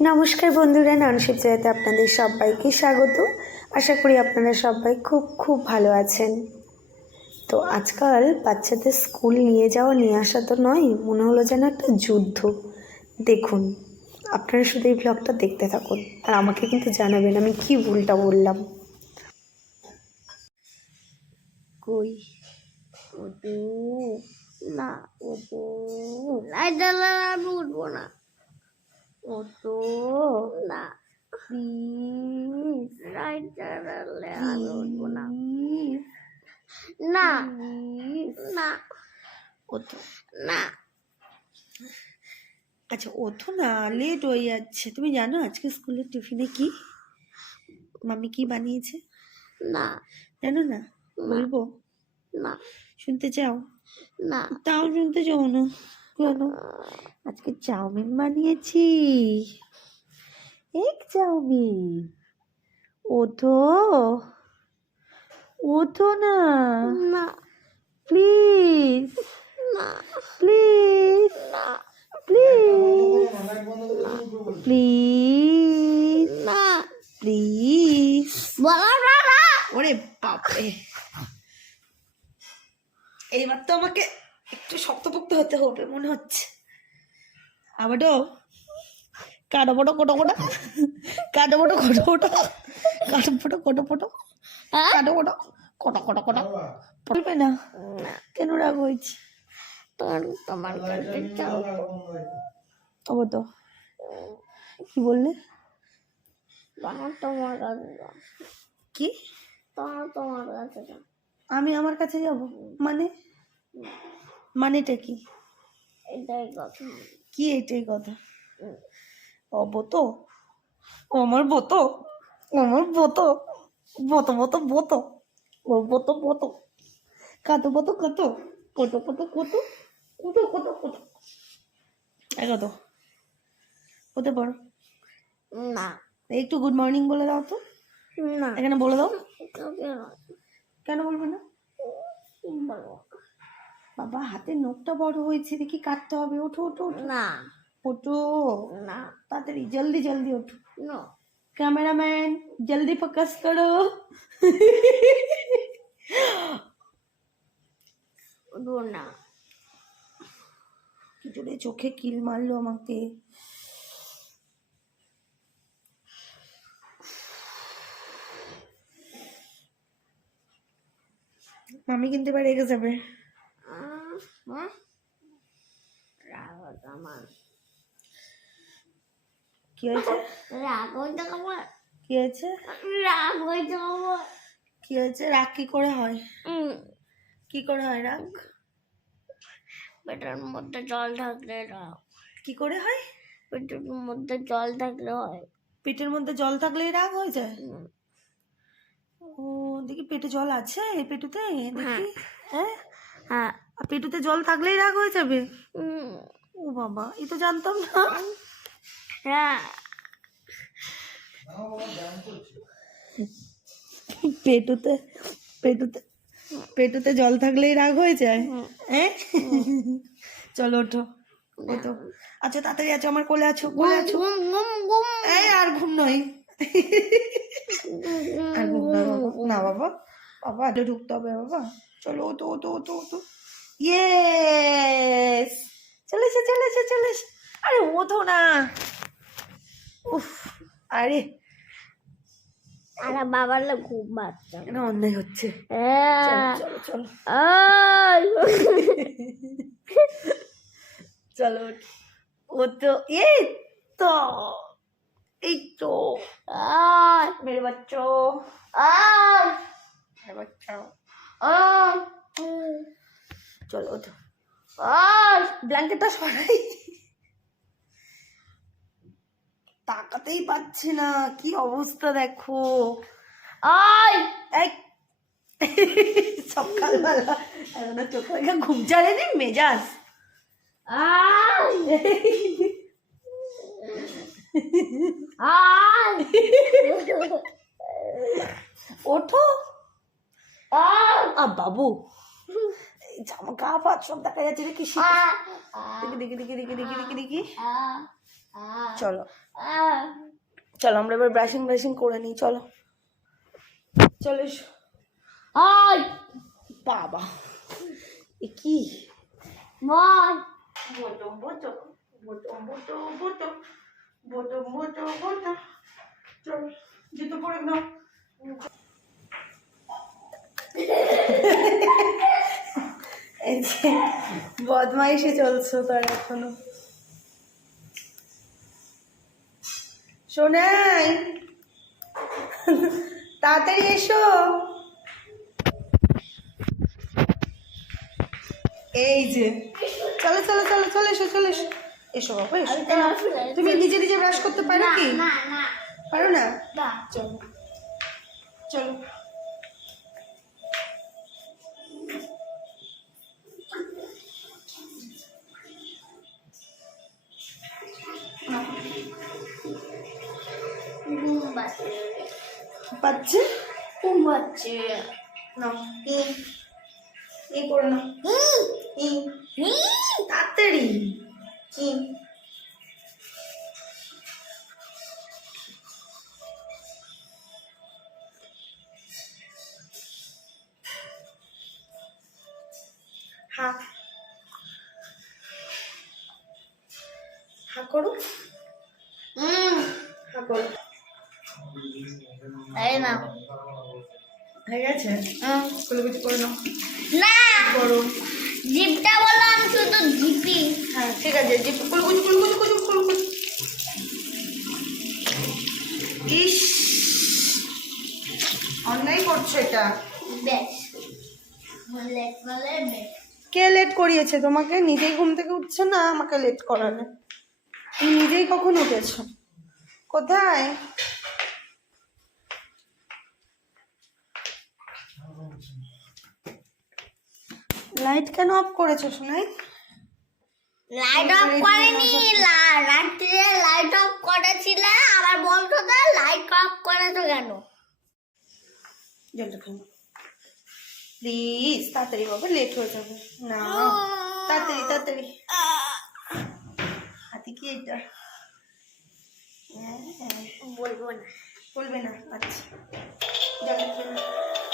নমস্কার বন্ধুরা, ননশিপ জায়গাতে আপনাদের সবাইকে স্বাগত। আশা করি আপনারা সবাই খুব খুব ভালো আছেন। তো আজকাল বাচ্চাদের স্কুল নিয়ে যাওয়া, নিয়ে আসা তো নয়, মনে হলো যেন একটা যুদ্ধ। দেখুন, আপনারা শুধু এই ব্লগটা দেখতে থাকুন, আর আমাকে কিন্তু জানাবেন আমি কি ভুলটা বললাম। কই? না জ্বালালে আমি উঠবো না। ও তো না প্লিজ লাইট জ্বালালে আমি উঠবো না। না না। ও তো না। আচ্ছা ওঠো না লেট হয়ে যাচ্ছে। তুমি জানো আজকে স্কুলের টিফিনে কি? মামি কি বানিয়েছে? না। জানো না। বলব? না। শুনতে চাও? না। তাও শুনতে চাও না? কেন? আজকে চাউমিন বানিয়েছি। এক চাউমিন। ওঠো। ওঠো না। না। প্লিজ। না। প্লিজ। না। প্লিজ। প্লিজ। না প্লিজ ওরে বাপরে। এইবার তো আমাকে একটু শক্তপোক্ত হতে হবে মনে হচ্ছে। আবারও কাটো ফটো কোটো কোটো কাটো ফটো কোটো কোটো কাটো ফটো কোটো ফটো। হ্যাঁ? কাটো ফটো কোটো কোটো কোটো বলবে না। কেন রাগ হয়েছে? তোমার কাছে চাও তবে তো। কি বললে? তোমার তোমার কাছে যাও। কি? তোমার তোমার কাছে যাও। আমি আমার কাছে যাব? মানে? মানেটা কি? এটাই কথা। কি এটাই কথা? ও বতো? ও আমার বতো? আমার বতো? বতো বতো বতো? ও বতো বতো? কত বতো কত? কত কত কত? কত কত কত? কত? হতে পারো না। একটু গুড মর্নিং বলে দাও তো। না। এখানে বলে দাও। কেন বলবে না? বলো। বাবা হাতের নখটা বড় হয়েছে দেখি কাটতে হবে। ওঠো ওঠো ওঠো। না। ওঠো। না। তাড়াতাড়ি জলদি জলদি ওঠো। না ক্যামেরাম্যান জলদি ফোকাস করো। না। জোরে চোখে কিল মারলো আমাকে। মামি কিন্তু এবার রেগে যাবে। হ্যাঁ রাগ হতো আমার কি হয়েছে রাগ হইতে আমার কি হয়েছে রাগ হইতে আমার কি হয়েছে রাগ কি করে হয় কি করে হয় রাগ পেটের মধ্যে জল থাকলে রাগ কি করে হয় পেটের মধ্যে জল থাকলে হয় পেটের মধ্যে জল থাকলেই রাগ হয়ে যায় ও দেখি পেটে জল আছে পেটুতে দেখি হ্যাঁ হ্যাঁ আর পেটুতে জল থাকলেই রাগ হয়ে যাবে? ও বাবা এই তো জানতাম না। হ্যাঁ পেটুতে পেটুতে পেটুতে জল থাকলেই রাগ হয়ে যায়। হ্যাঁ চলো ওঠো। ওঠো আচ্ছা তাড়াতাড়ি আছো আমার কোলে আছো কোলে আছো। এই আর ঘুম নয়। আর ঘুম না বাবা। বাবা ঢুকতে হবে বাবা। চলো ওতো ওতো ওতো ওতো ইয়েস চলে এসে চলে এসে চলে এসে। আরে ওঠো না। উফ আরে। আর বাবার লোক ঘুম পাচ্ছে এটা অন্যায় হচ্ছে। হ্যাঁ। চলো চলো চলো। ও তো এই তো এই তো। মেরে বাচ্চো। মেরে বাচ্চা। চলো ওঠো। ব্ল্যাঙ্কেটটা সরাই। তাকাতেই পাচ্ছি না, কি অবস্থা দেখো। আয় সকালবেলা এখনও চোখ ঘুম ছাড়েনি, মেজাজ। ওঠো। আ, বাবু। জামা গা পা সব দেখা যাচ্ছে দেখি শীত। দেখি দেখি দেখি দেখি দেখি দেখি দেখি। চলো। চলো আমরা এবার ব্রাশিং ব্রাশিং করে নিই চলো। চলো বাবা। এ কি? বল বোটো বোটো বোটো বোটো বোটো বোটো বোটো বোটো চলো জুতো পরে নাও। এই যে বদমাইশি চলছো তার এখনও। শোনাই তাড়াতাড়ি এসো। এই যে চলো চলো চলো চলে এসো চলে এসো। এসো বাবা এসো। তুমি নিজে নিজে ব্রাশ করতে পারো কি? না না। পারো না? না। চলো। চলো। ちのいいいこれのいいいいたったりき কুলো কিছু করে নাও না। করো। জিপটা বললাম শুধু জিপি। হ্যাঁ ঠিক আছে যে কুলু কুচু কুলু কুচু কুচু কুলু কুচু ইস। অন্যায় করছ এটা। বেশ কে লেট করিয়েছে তোমাকে? নিজেই ঘুম থেকে উঠছো না আমাকে লেট করালে। তুমি নিজেই কখন উঠেছো? কোথায়? লাইট কেন অফ করেছ শোনাই লাইট অফ করেনি রাত্রিরে লাইট অফ করেছিলে আবার বলছো তো লাইট অফ করেছ কেন? জলটা খাও প্লিজ তাড়াতাড়ি বাবা লেট হয়ে যাবে। না তাড়াতাড়ি তাড়াতাড়ি। হাতে কি এটা? হ্যাঁ, বলব না। বলবে না আচ্ছা। জলটা খেয়ে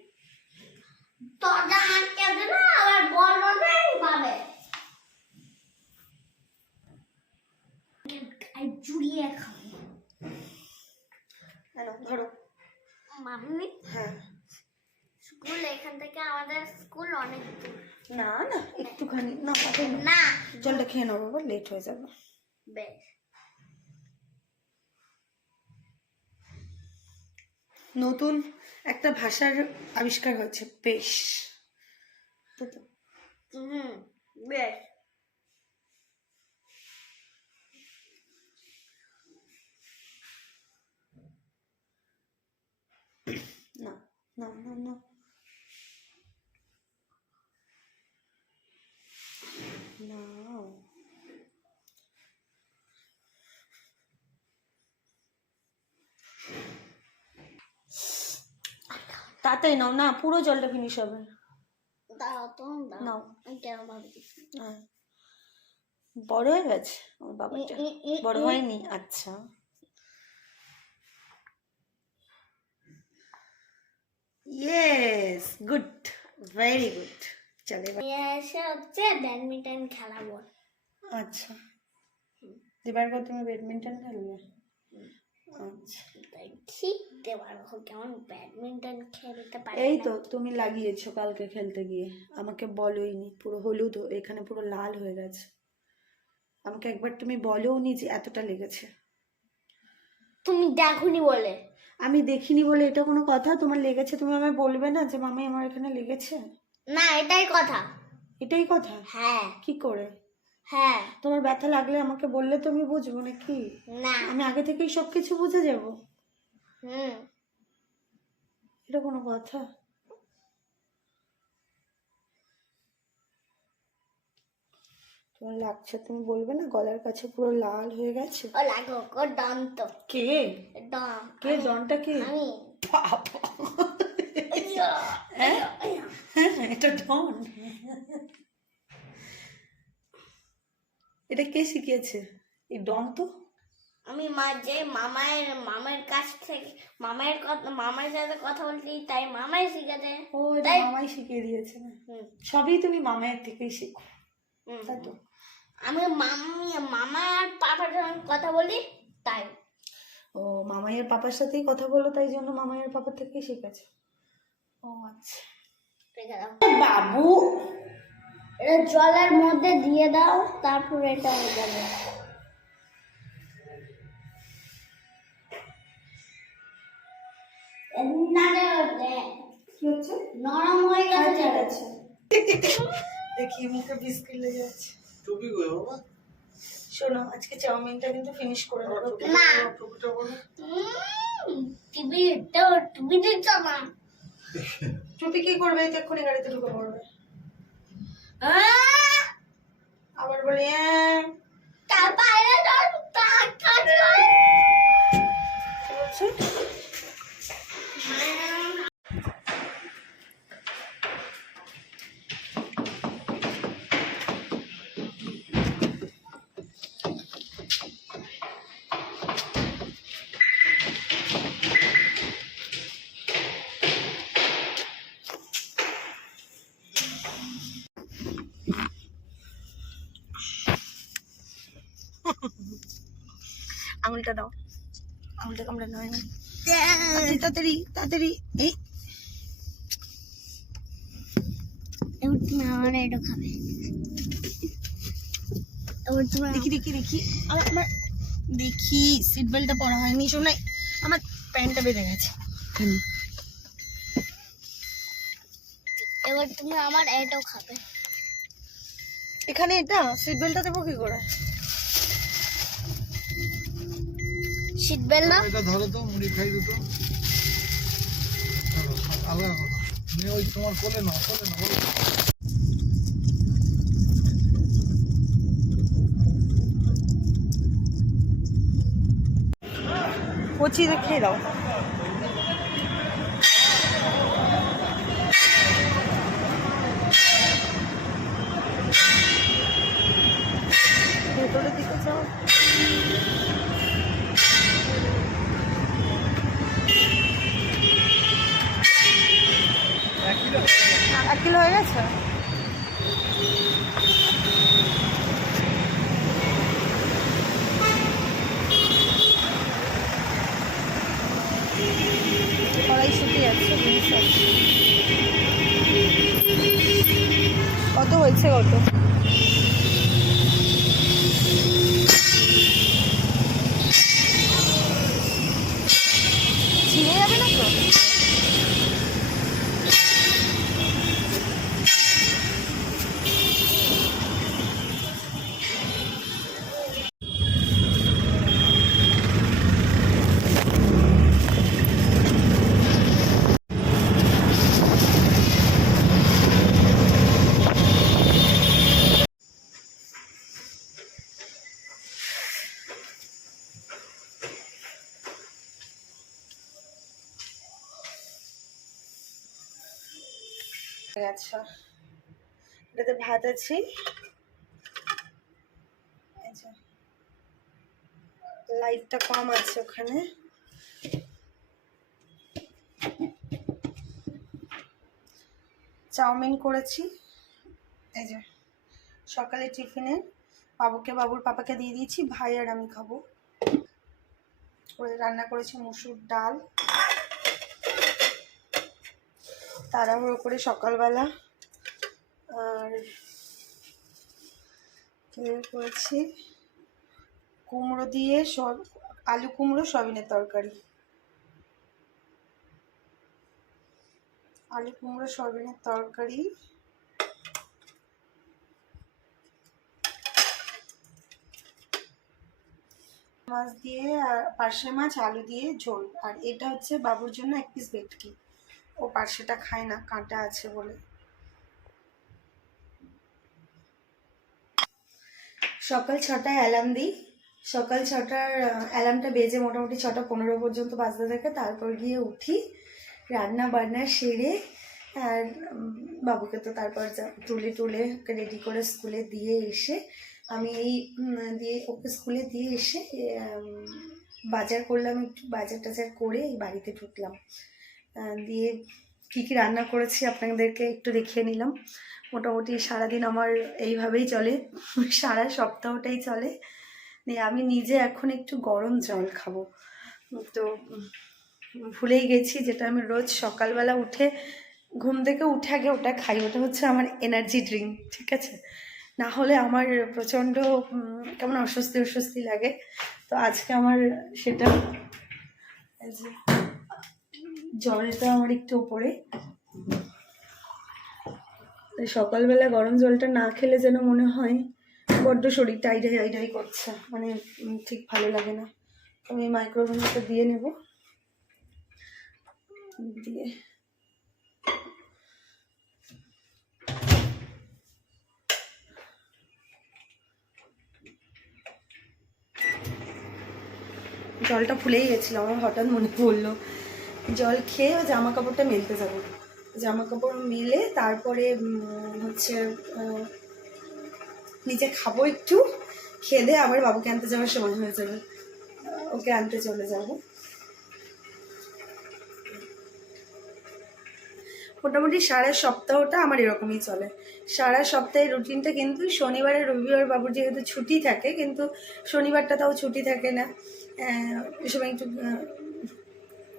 খেয়ে নাও বাবা লেট হয়ে যাবে। বেশ। নতুন একটা ভাষার আবিষ্কার হয়েছে বেশ। হুম বেশ। না না না। না। তাড়াতাড়ি নাও না পুরো জলটা ফিনিশ হবে। দাও তো নাও। কেন ভাবছি হ্যাঁ। বড় হয়ে গেছে? আমার বাবাটা বড় হয়নি? আচ্ছা। ইয়েস গুড ভেরি গুড চলে এবার। এসে হচ্ছে ব্যাডমিন্টন খেলাবো। আচ্ছা। এবার কর তুমি ব্যাডমিন্টন খেলবে? শিখতে পারব কেমন ব্যাডমিন্টন খেলতে পারি এই তো তুমি লাগিয়েছো কালকে খেলতে গিয়ে। আমাকে বলোইনি পুরো হলুদ এখানে পুরো লাল হয়ে গেছে। আমাকে একবার তুমি বলোনি যে এতটা লেগেছে। তুমি দেখোনি বলে? আমি দেখিনি বলে এটা কোনো কথা? তোমার লেগেছে তুমি আমায় বলবে না যে মামি আমার এখানে লেগেছে? না এটাই কথা। এটাই কথা? হ্যাঁ। কি করে? হ্যাঁ। তোমার ব্যথা লাগলে আমাকে বললে তো আমি বুঝব নাকি? না। আমি আগে থেকেই সব কিছু বুঝে যাব। হুম। এটা কোনো কথা? তোমার লাগছে তুমি বলবে না? গলার কাছে পুরো লাল হয়ে গেছে। ও লাগো ও দন্ত। কে? দম। কে? জনটা কে? আমি। হ্যাঁ? এটা ডন এটা কে শিখিয়েছে? এই ডন তো? আমি মা যে মামায়ের মামার কাছ থেকে মামায়ের কথা মামার সাথে কথা বলছি তাই মামাই শিখেছে। ও তাই- মামাই শিখিয়ে দিয়েছে না? হুম, সবই তুমি মামায়ের থেকেই শিখো। হুম। তাই তো? আমি মামি মামা আর পাপার যখন কথা বলি তাই। ও মামাইয়ের পাপার সাথেই কথা বলো তাই জন্য মামাইয়ের পাপার থেকেই শিখেছে। ও আচ্ছা। বাবু এটা জলের মধ্যে দিয়ে দাও তারপর এটা হয়ে যাবে। নরম হয়ে গেছে। দেখি মুখে বিস্কিট লেগে যাচ্ছে। টুপি কই বাবা। শোনো আজকে চাউমিনটা কিন্তু ফিনিশ করে না টুপিটা বলো। টিভি তো টিভি দিচ্ছ না টুপি কি করবে? এক্ষুনি গাড়িতে ঢুকে পড়বে! আবার বলি হ্যাঁ। তার বাইরে আঙুলটা কামড়ে নয় তাড়াতাড়ি তাড়াতাড়ি এই। তুমি আমার এটা খাবে। এবার তুমি দেখি দেখি দেখি। আমার আমার। দেখি সিট বেল্টটা পরা হয়নি শোনাই। আমার প্যান্টটা বেঁধে গেছে। এবার তুমি আমার এটাও খাবে। এখানে এটা সিট বেল্টটা দেবো কি করে? শীত বেল না? এটা ধরো তো মুড়ি খাই দুটো। আলাদা করো নিয়ে ওই তোমার কোলে নাও কোলে ওই। কচি রেখে দাও। ভেতরের দিকে যাও। এক কিলো হয়ে গেছে? আছে। কত হয়েছে কত? আচ্ছা এটাতে ভাত আছে। যে, লাইটটা কম আছে ওখানে। চাউমিন করেছি। এই যে সকালে টিফিনে বাবুকে বাবুর পাপাকে দিয়ে দিয়েছি ভাই আর আমি খাব। রান্না করেছি মুসুর ডাল। তাড়াহুড়ো করে সকালবেলা। আর করেছি? কুমড়ো দিয়ে সব, আলু কুমড়ো সয়াবিনের তরকারি। আলু কুমড়ো সয়াবিনের তরকারি। মাছ দিয়ে আর পার্শে মাছ, আলু দিয়ে ঝোল। আর এটা হচ্ছে বাবুর জন্য এক পিস ভেটকি। ও পার্শেটা খায় না, কাঁটা আছে বলে। সকাল ছটায় অ্যালার্ম দিই। সকাল ছটার অ্যালার্মটা বেজে মোটামুটি ছটা পনেরো পর্যন্ত বাজতে থাকে। তারপর গিয়ে উঠি, রান্না বান্না সেরে, আর বাবুকে তো তারপর তুলে তুলে রেডি করে স্কুলে দিয়ে এসে, আমি এই দিয়ে ওকে স্কুলে দিয়ে এসে বাজার করলাম, একটু বাজার টাজার করে বাড়িতে ঢুকলাম। দিয়ে কী কী রান্না করেছি আপনাদেরকে একটু দেখিয়ে নিলাম। মোটামুটি সারাদিন আমার এইভাবেই চলে, সারা সপ্তাহটাই চলে। নিয়ে আমি নিজে এখন একটু গরম জল খাব। তো ভুলেই গেছি যেটা আমি রোজ সকালবেলা উঠে, ঘুম থেকে উঠে আগে ওটা খাই, ওটা হচ্ছে আমার এনার্জি ড্রিঙ্ক ঠিক আছে? না হলে আমার প্রচণ্ড কেমন অস্বস্তি অস্বস্তি লাগে। তো আজকে আমার সেটা জলটা আমার একটু উপরে। সকালবেলা গরম জলটা না খেলে যেন মনে হয় বড্ড শরীরটা আইডাই আইডাই করছে। মানে ঠিক ভালো লাগে না। আমি মাইক্রোওভেনটা দিয়ে নেব। দিয়ে জলটা ফুলেই গেছিল। আমার হঠাৎ মনে পড়ল জল খেয়ে জামা কাপড়টা মেলতে যাব। জামা কাপড় মেলে তারপরে হচ্ছে নিজে খাব একটু, খেয়ে দিয়ে আবার বাবুকে আনতে যাওয়ার সময় হয়ে যাবে। ওকে আনতে চলে যাব। মোটামুটি সারা সপ্তাহটা আমার এরকমই চলে। সারা সপ্তাহের রুটিনটা কিন্তু শনিবারে রবিবার বাবুর যেহেতু ছুটি থাকে, কিন্তু শনিবারটা তাও ছুটি থাকে না। এসব একটু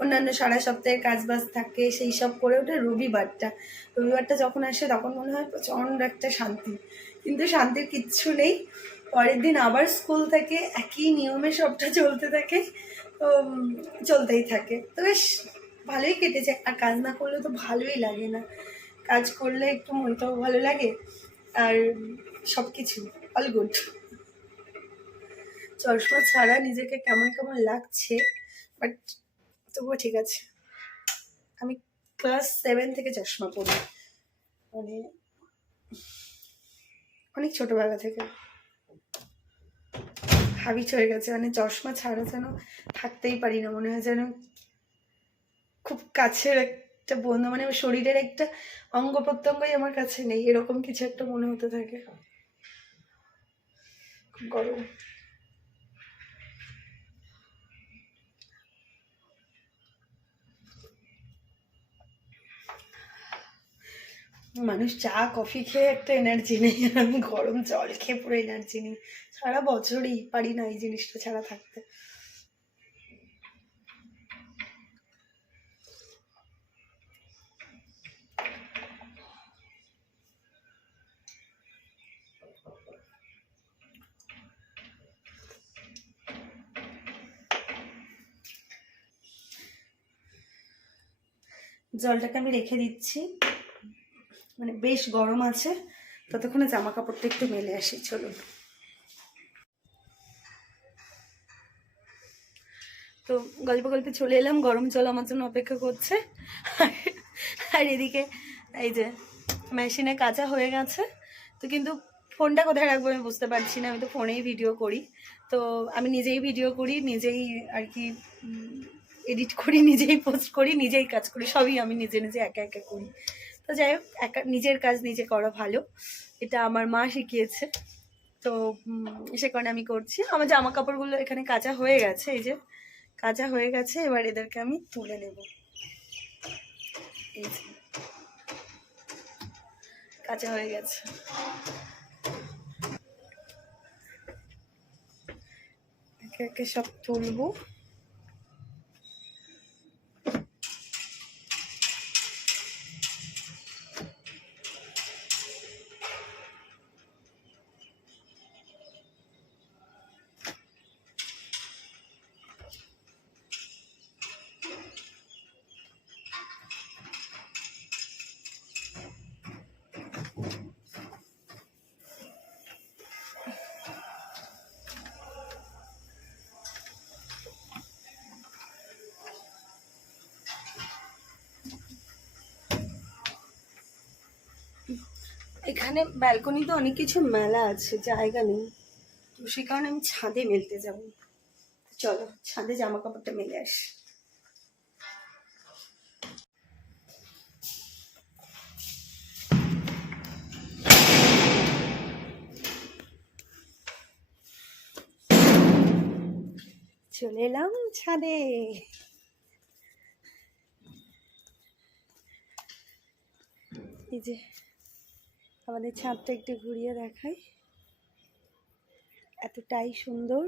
অন্যান্য সারা সপ্তাহের কাজ বাজ থাকে, সেই সব করে ওঠে রবিবারটা। রবিবারটা যখন আসে তখন মনে হয় প্রচণ্ড একটা শান্তি। কিন্তু শান্তির কিচ্ছু নেই। পরের দিন আবার স্কুল থেকে একই নিয়মে সবটা চলতে থাকে তো চলতেই থাকে। তো বেশ ভালোই কেটেছে। আর কাজ না করলে তো ভালোই লাগে না। কাজ করলে একটু মনটাও ভালো লাগে। আর সব কিছু অল গুড চশমা ছাড়া নিজেকে কেমন কেমন লাগছে বাট তবুও ঠিক আছে। আমি ক্লাস সেভেন থেকে চশমা পড়ি মানে অনেক ছোটোবেলা থেকে। হাবিট হয়ে গেছে। মানে চশমা ছাড়া যেন থাকতেই পারি না। মনে হয় যেন খুব কাছের একটা বন্ধু। মানে আমার শরীরের একটা অঙ্গ প্রত্যঙ্গই আমার কাছে নেই। এরকম কিছু একটা মনে হতে থাকে। খুব গরম। মানুষ চা, কফি খেয়ে একটা এনার্জি নেই আমি গরম জল খেয়ে পুরো এনার্জি নেই। সারা বছরই পারি না এই জিনিসটা ছাড়া থাকতে। জলটাকে আমি রেখে দিচ্ছি। মানে বেশ গরম আছে। ততক্ষণে জামা কাপড়টা একটু মেলে আসি, চলুন। তো গল্প গল্পে চলে এলাম, গরম জল আমার জন্য অপেক্ষা করছে। আর এদিকে এই যে মেশিনে কাঁচা হয়ে গেছে, তো কিন্তু ফোনটা কোথায় রাখব আমি বুঝতে পারছি না, আমি তো ফোনেই ভিডিও করি। তো আমি নিজেই ভিডিও করি, নিজেই আর কি এডিট করি, নিজেই পোস্ট করি, নিজেই কাজ করি, সবই আমি নিজে নিজে একা একা করি। তো যাই হোক, একা নিজের কাজ নিজে করা ভালো। এটা আমার মা শিখিয়েছে। তো সে কারণে আমি করছি। আমার জামা কাপড়গুলো এখানে কাঁচা হয়ে গেছে, এই যে কাঁচা হয়ে গেছে, এবার এদেরকে আমি তুলে নেব। এই যে, কাঁচা হয়ে গেছে। একে একে সব তুলবো। এখানে ব্যালকনিতে অনেক কিছু মেলা আছে, জায়গা নেই। তো সে কারণে আমি ছাদে মেলতে যাব। চলো, ছাদে জামা কাপড়টা মেলে আসি। চলে এলাম ছাদে। এই যে আমাদের ছাদটা একটু ঘুরিয়ে দেখাই। এতটাই সুন্দর।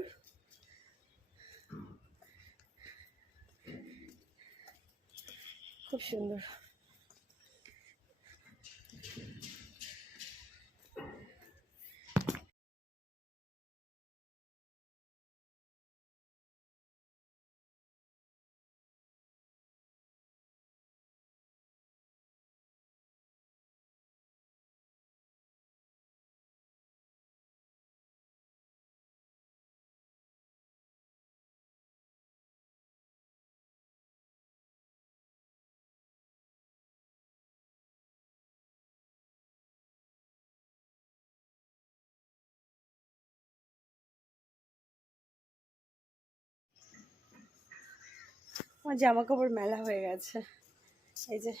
খুব সুন্দর। আমার জামা কাপড় মেলা হয়ে গেছে। এই যে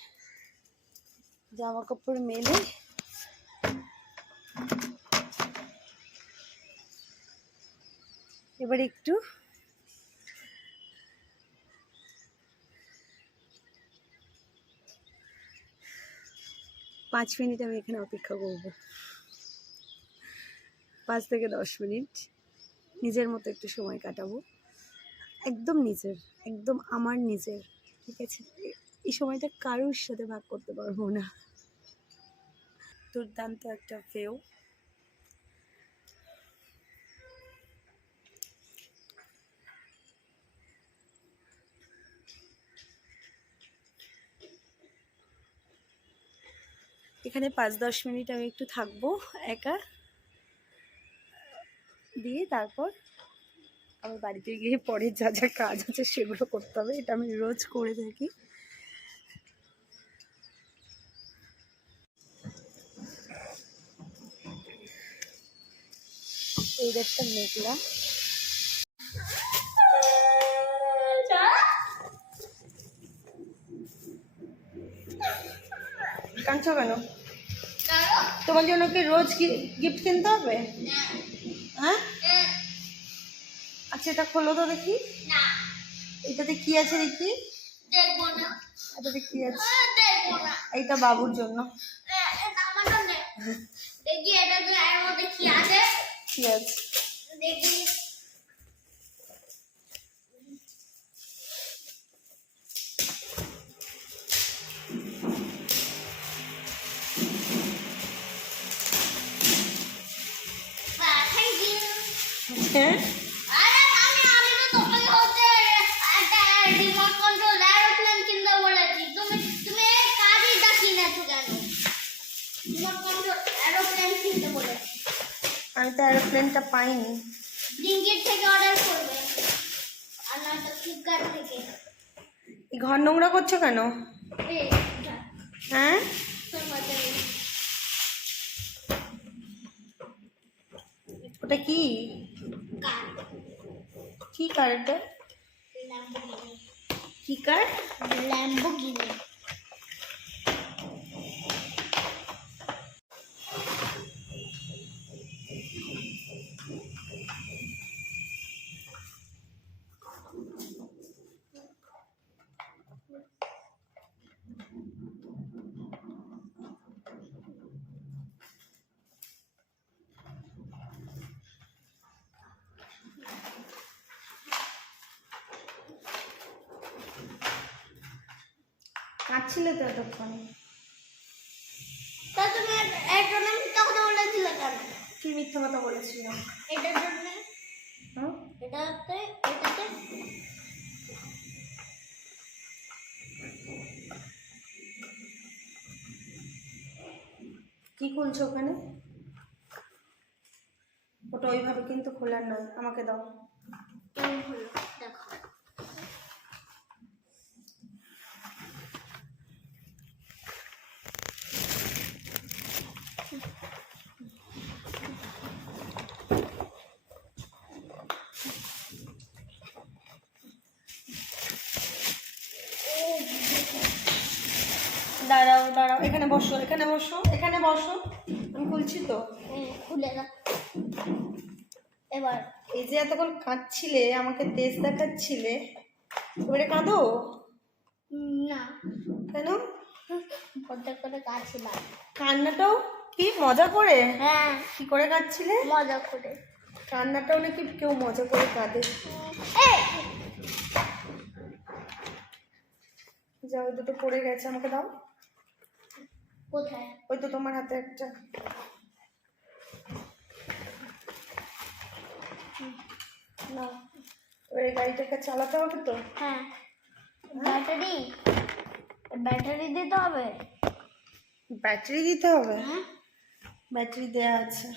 জামা কাপড় মেলে। এবার একটু পাঁচ মিনিট আমি এখানে অপেক্ষা করব। পাঁচ থেকে দশ মিনিট। নিজের মতো একটু সময় কাটাবো। একদম নিজের, একদম আমার নিজের, ঠিক আছে? এই সময়টা কারোর সাথে ভাগ করতে পারব না। দুর্দান্ত একটা ফেও এখানে পাঁচ দশ মিনিট আমি একটু থাকব একা। দিয়ে তারপর আমার বাড়িতে গিয়ে পরে যা যা কাজ আছে সেগুলো করতে হবে, এটা আমি রোজ করে থাকি। এই একটা মেঘলা। কাঁদছো কেন? তোমার জন্য কি রোজ গিফট কিনতে হবে? হ্যাঁ? আচ্ছা এটা খোলো তো দেখি। না। এটাতে কি আছে দেখি? এটাতে কি আছে? এইটা বাবুর জন্য। দেখি এটা এর মধ্যে কি আছে? কি আছে? দেখি। থ্যাংক ইউ হ্যাঁ আরে আমি আমি তো তোমাকে হচ্ছে একটা রিমোট কন্ট্রোল এরোপ্লেন কিনতে বলেছি তুমি তুমি এই গাড়িটা কিনেছো কেন রিমোট কন্ট্রোল এরোপ্লেন কিনতে বলেছি আমি তো এরোপ্লেনটা পাইনি। ব্লিঙ্কিট থেকে অর্ডার করবে। আর নয়তো ফ্লিপকার্ট থেকে। এই ঘর নোংরা করছ কেন? হ্যাঁ। ওটা কি? কি কার এটা? কি কার? ল্যাম্বোগিনি কি খুলছো ওখানে? ওটা ওইভাবে কিন্তু খোলার নয় আমাকে দাও। দাঁড়াও দাঁড়াও এখানে বসো এখানে বসো। বসো। আমি বলছি তো। খুলে দাও এবার। এই যে এতক্ষণ কাঁদছিলে আমাকে তেজ দেখাচ্ছিলে এবারে কাঁদো? না। কেন? ভদ্র করে কাছিলাম কান্নাটাও কি? মজা করে? হ্যাঁ। কি করে কাঁদছিলে? মজা করে। কান্নাটাও নাকি কেউ মজা করে কাঁদে। এই যা ওই দুটো পড়ে গেছে আমাকে দাও। কোথায়? ওই তো তোমার হাতে একটা। না এবারে গাড়িটাকে চালাতে হবে তো? হ্যাঁ। ব্যাটারি? ব্যাটারি দিতে হবে? ব্যাটারি দিতে হবে? হ্যাঁ। ব্যাটারি দেয়া আছে।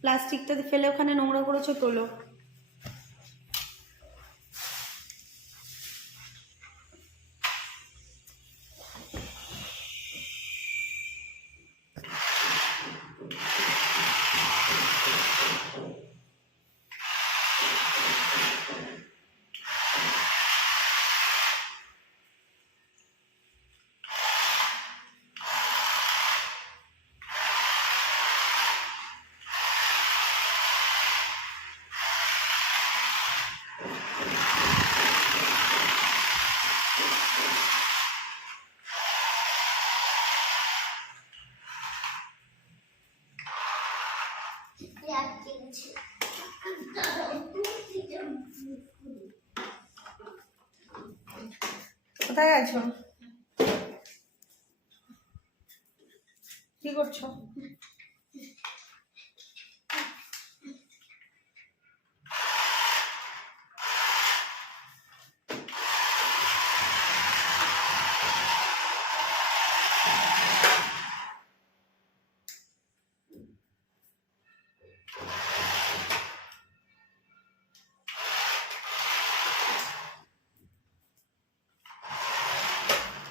প্লাস্টিকটা ফেলে ওখানে নোংরা করেছ তোলো। কোথায় গেছো কি করছ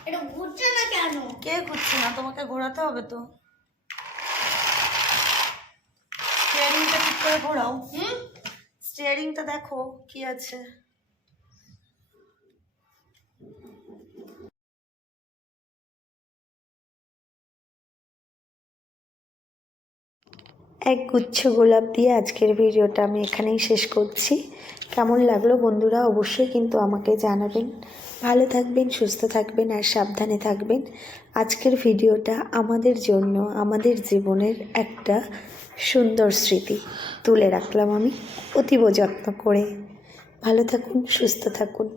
এটা ঘুরছে না কেন কে ঘুরছে না? তোমাকে ঘোরাতে হবে তো। স্টিয়ারিংটা ঠিক করে ঘোরাও। হুম? স্টিয়ারিংটা দেখো কি আছে। এক গুচ্ছ গোলাপ দিয়ে আজকের ভিডিওটা আমি এখানেই শেষ করছি। কেমন লাগল বন্ধুরা অবশ্যই কিন্তু আমাকে জানাবেন। ভালো থাকবেন, সুস্থ থাকবেন আর সাবধানে থাকবেন। আজকের ভিডিওটা আমাদের জন্য, আমাদের জীবনের একটা সুন্দর স্মৃতি। তুলে রাখলাম আমি অতীব যত্ন করে। ভালো থাকুন, সুস্থ থাকুন।